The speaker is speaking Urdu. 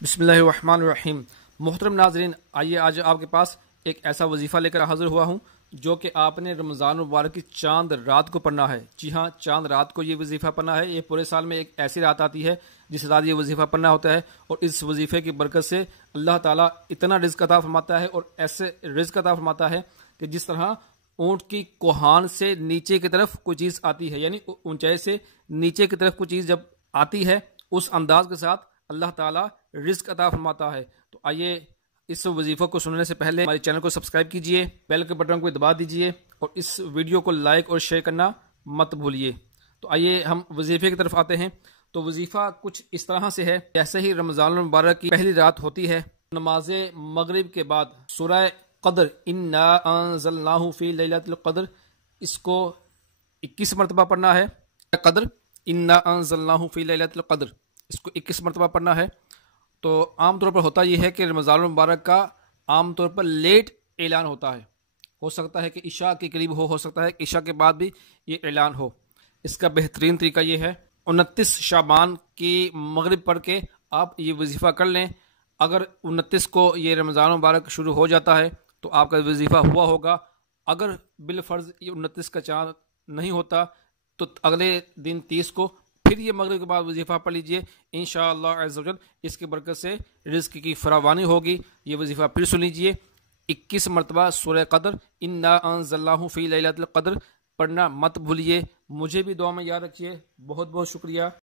بسم اللہ الرحمن الرحیم۔ محترم ناظرین، آئیے آج آپ کے پاس ایک ایسا وظیفہ لے کر حاضر ہوا ہوں جو کہ آپ نے رمضان مبارک کی چاند رات کو پڑھنا ہے۔ جی ہاں، چاند رات کو یہ وظیفہ پڑھنا ہے۔ یہ پورے سال میں ایک ایسی رات آتی ہے جس رات یہ وظیفہ پڑھنا ہوتا ہے، اور اس وظیفے کی برکت سے اللہ تعالیٰ اتنا رزق عطا فرماتا ہے، اور ایسے رزق عطا فرماتا ہے کہ جس طرح اونٹ کی کوہان سے نیچے کی طرف کوئی چیز آتی ہے، یعنی اونچائی سے نیچے کی طرف کوئی چیز جب آتی ہے، اس انداز کے ساتھ اللہ تعالیٰ رزق عطا فرماتا ہے۔ تو آئیے اس وظیفہ کو سننے سے پہلے ہمارے چینل کو سبسکرائب کیجئے، بیل کے بٹن کو دبا دیجئے، اور اس ویڈیو کو لائک اور شیئر کرنا مت بھولیے۔ تو آئیے ہم وظیفے کی طرف آتے ہیں۔ تو وظیفہ کچھ اس طرح سے ہے، جیسے ہی رمضان المبارک کی پہلی رات ہوتی ہے، نماز مغرب کے بعد سورہ قدر انا انزلناہ فی لیلۃ القدر، اس کو 21 مرتبہ پڑھنا ہے۔ قدر انا انزلناہ فی لیلۃ القدر، اس کو 21 مرتبہ پڑھنا ہے۔ تو عام طور پر ہوتا یہ ہے کہ رمضان المبارک کا عام طور پر لیٹ اعلان ہوتا ہے، ہو سکتا ہے کہ عشاء کے قریب ہو سکتا ہے کہ عشاء کے بعد بھی یہ اعلان ہو۔ اس کا بہترین طریقہ یہ ہے، 29 شعبان کی مغرب پڑھ کے آپ یہ وظیفہ کر لیں۔ اگر 29 کو یہ رمضان مبارک شروع ہو جاتا ہے تو آپ کا وظیفہ ہوا ہوگا۔ اگر بالفرض یہ 29 کا چاند نہیں ہوتا تو اگلے دن 30 کو پھر یہ مغرب کے بعد وظیفہ پڑھ لیجئے، انشاءاللہ عز و جل اس کی برکت سے رزق کی فراوانی ہوگی۔ یہ وظیفہ پھر سن لیجئے، 21 مرتبہ سورہ قدر انا انزلناہ فی لیلۃ القدر پڑھنا مت بھولیے۔ مجھے بھی دعا میں یاد رکھیے۔ بہت بہت شکریہ۔